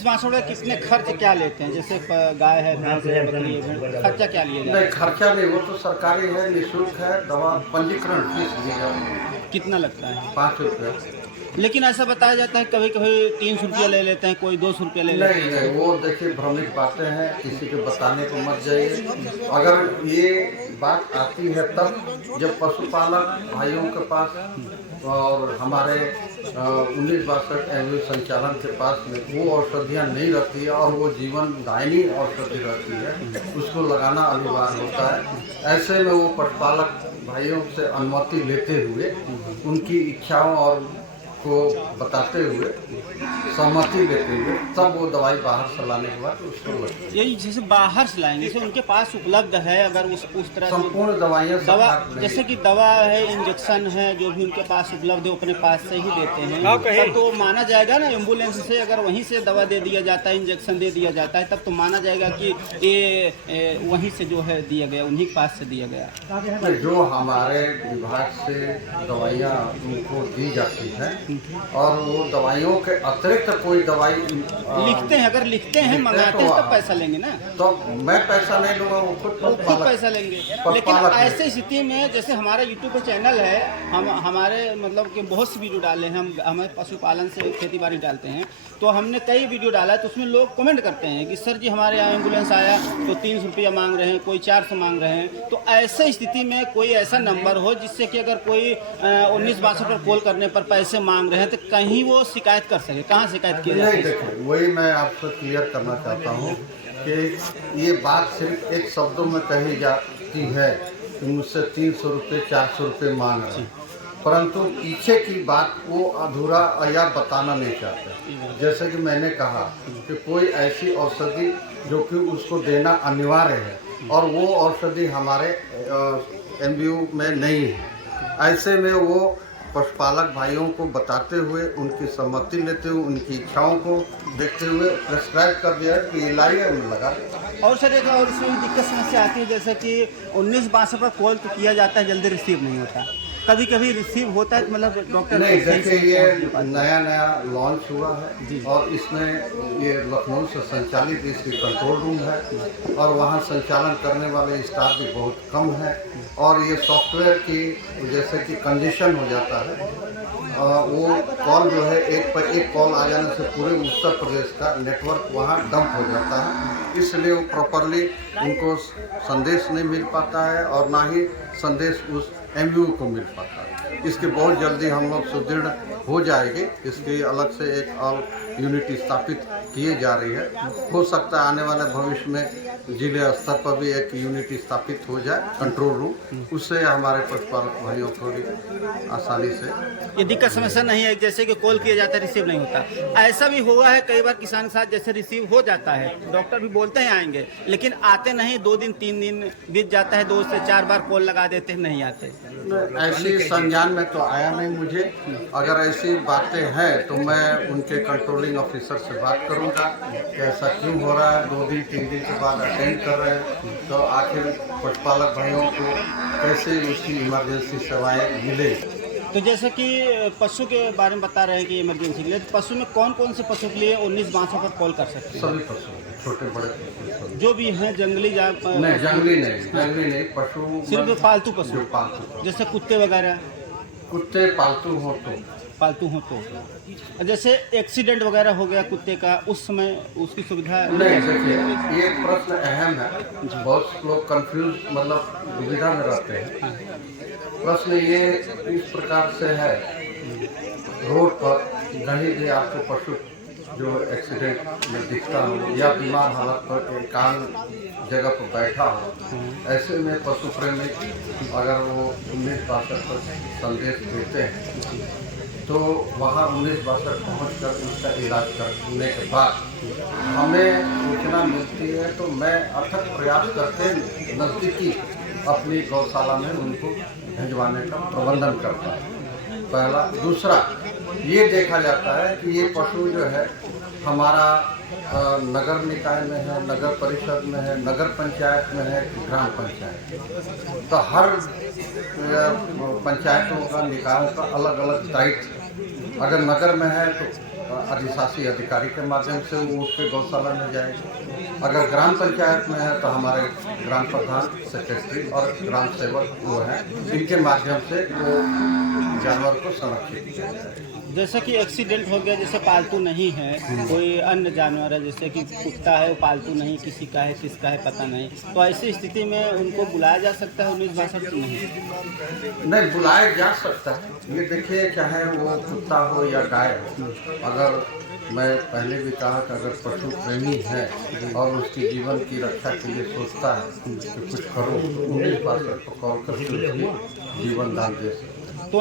19-62 में कितने खर्च क्या लेते हैं? जैसे गाय है, भैंस है, बकरी है, खर्चा क्या लिया जाता है? नहीं, खर्चा नहीं, वो तो सरकारी है, निःशुल्क है। दवा पंजीकरण फीस दी जाती है कितना लगता है? 5 रुपये। लेकिन ऐसा बताया जाता है कभी कभी 300 रुपया ले लेते हैं, कोई 200 रुपया ले लेते नहीं नहीं, वो देखिए भ्रमित बातें हैं, किसी के बताने को मत जाइए। अगर ये बात आती है तब जब पशुपालक भाइयों के पास और हमारे 1962 एवं संचालन के पास में वो औषधियाँ नहीं रहती है और वो जीवन दायनी औषधि रहती है, उसको लगाना अनिवार्य होता है। ऐसे में वो पशुपालक भाइयों से अनुमति लेते हुए, उनकी इच्छाओं और को बताते हुए, सहमति लेते हुए, तब वो दवाई बाहर से लाने के बाद उसको लगती है। यही जैसे बाहर से लाएंगे, जैसे उनके पास उपलब्ध है, अगर उस तरह से संपूर्ण दवाइयाँ दवा, जैसे कि दवा है, इंजेक्शन है, जो भी उनके पास उपलब्ध है अपने पास से ही देते हैं, तब तो माना जाएगा ना। एम्बुलेंस से अगर वहीं से दवा दे दिया जाता है, इंजेक्शन दे दिया जाता है, तब तो माना जाएगा कि ये वहीं से जो है दिया गया, उन्हीं के पास से दिया गया। जो हमारे विभाग से दवाइयाँ उनको दी जाती हैं और वो दवाइयों के अतिरिक्त कोई दवाई लिखते हैं, अगर लिखते हैं, मंगाते हैं, तब पैसा लेंगे ना। तो मैं पैसा नहीं लूँगा, वो खुद पैसा लेंगे। लेकिन ऐसे स्थिति में जैसे हमारा यूट्यूब पे चैनल है, हम हमारे मतलब कि बहुत सी वीडियो डाले हैं, हमें पशुपालन से खेती बाड़ी डालते हैं, तो हमने कई वीडियो डाला है, तो उसमें लोग कमेंट करते हैं कि सर जी हमारे यहाँ एम्बुलेंस आया तो 300 रुपया मांग रहे हैं, कोई 400 मांग रहे हैं। तो ऐसे स्थिति में कोई ऐसा नंबर हो जिससे कि अगर कोई 19-62 पर कॉल करने पर पैसे मांग रहे हैं तो कहीं वो शिकायत कर सके। कहाँ शिकायत की जाए? देखिए, वही मैं आपसे क्लियर करना चाहता हूँ कि ये बात सिर्फ एक शब्दों में कही जाती है कि मुझसे 300 रुपये 400 रुपये मांग रहे हैं, परंतु पीछे की बात वो अधूरा या बताना नहीं चाहते। जैसे कि मैंने कहा कि कोई ऐसी औषधि जो कि उसको देना अनिवार्य है और वो औषधि हमारे एमबीयू में नहीं है। ऐसे में वो पशुपालक भाइयों को बताते हुए, उनकी सहमति लेते हुए, उनकी इच्छाओं को देखते हुए प्रेस्क्राइब कर दिया है कि इलाज में लगा। और सर एक और इसमें दिक्कत समस्या आती है, जैसे कि 19-62 पर कॉल तो किया जाता है, जल्दी रिसीव नहीं होता। कभी कभी रिसीव होता है, मतलब डॉक्टर नहीं, देखिए ये नया लॉन्च हुआ है और इसमें ये लखनऊ से संचालित इसकी कंट्रोल रूम है और वहाँ संचालन करने वाले स्टाफ भी बहुत कम है और ये सॉफ्टवेयर की जैसे कि कंजेशन हो जाता है, वो कॉल जो है एक पर एक कॉल आ जाने से पूरे उत्तर प्रदेश का नेटवर्क वहाँ डंप हो जाता है, इसलिए वो प्रॉपरली उनको संदेश नहीं मिल पाता है और ना ही संदेश उस एमबीयू को मिल पाता है। इसके बहुत जल्दी हम लोग सुदृढ़ हो जाएगी, इसकी अलग से एक और यूनिट स्थापित किए जा रही है। हो सकता है आने वाले भविष्य में जिले स्तर पर भी एक यूनिट स्थापित हो जाए, कंट्रोल रूम, उससे हमारे पशुपालक भाइयों को भी आसानी से ये दिक्कत समस्या नहीं है। जैसे कि कॉल किया जाता है, रिसीव नहीं होता। ऐसा भी हुआ है कई बार किसान के साथ, जैसे रिसीव हो जाता है, डॉक्टर भी बोलते हैं आएंगे, लेकिन आते नहीं, 2 दिन 3 दिन बीत जाता है, 2 से 4 बार कॉल लगा देते हैं, नहीं आते। ऐसी संज्ञान में तो आया नहीं मुझे। अगर ऐसी बातें हैं तो मैं उनके कंट्रोलिंग ऑफिसर से बात करूंगा कि ऐसा क्यों हो रहा है, 2 दिन 3 दिन के बाद अटेंड कर रहे हैं, तो आखिर पशुपालक भाइयों को कैसे उसकी इमरजेंसी सेवाएं मिले। तो जैसे कि पशु के बारे में बता रहे हैं कि इमरजेंसी के लिए, तो पशु में कौन कौन से पशु के लिए 19-62 पर कॉल कर सकते हैं? सभी पशु, छोटे बड़े पशु जो भी हैं, जंगली नहीं, जंगली नहीं, पशु सिर्फ पालतू पशु, जो पालतू, जैसे कुत्ते वगैरह। कुत्ते पालतू हो तो जैसे एक्सीडेंट वगैरह हो गया कुत्ते का, उस समय उसकी सुविधा नहीं। देखिए ये प्रश्न अहम है, बहुत लोग कंफ्यूज मतलब दुविधा में रहते हैं। प्रश्न ये इस प्रकार से है, रोड पर कहीं भी आपको पशु जो एक्सीडेंट में दिखता हो या बीमार हालत पर एकांत जगह पर बैठा हो, ऐसे में पशु प्रेमी अगर वो 19-62 पर संदेश देते हैं तो वहाँ 19-62 पहुँच कर उसका इलाज करने के बाद हमें सूचना मिलती है तो मैं अथक प्रयास करके नज़दीकी अपनी गौशाला में उनको भिजवाने का प्रबंधन करता है। पहला। दूसरा, ये देखा जाता है कि ये पशु जो है हमारा नगर निकाय में है, नगर परिषद में है, नगर पंचायत में है, ग्राम पंचायत, तो हर पंचायतों का निकायों का अलग अलग दायित्व। अगर नगर में है तो अधिशासी अधिकारी के माध्यम से वो उसके गौशाला में जाएंगे। अगर ग्राम पंचायत में है तो हमारे ग्राम प्रधान, सेक्रेटरी और ग्राम सेवक वो हैं, इनके माध्यम से वो जानवर को संरक्षित किया जाए। जैसे कि एक्सीडेंट हो गया, जैसे पालतू नहीं है, कोई अन्य जानवर है, जैसे कि कुत्ता है वो पालतू नहीं, किसी का है किसका है पता नहीं, तो ऐसी स्थिति में उनको बुलाया जा सकता है 1962 नहीं बुलाया जा सकता है। ये देखिए, चाहे वो कुत्ता हो या गाय हो, अगर मैं पहले भी कहा कि अगर पशु प्रेमी है और उसकी जीवन की रक्षा के लिए सोचता है कि कुछ करो, तो 1962 को कॉल करके उसकी जीवन दान दे सकते।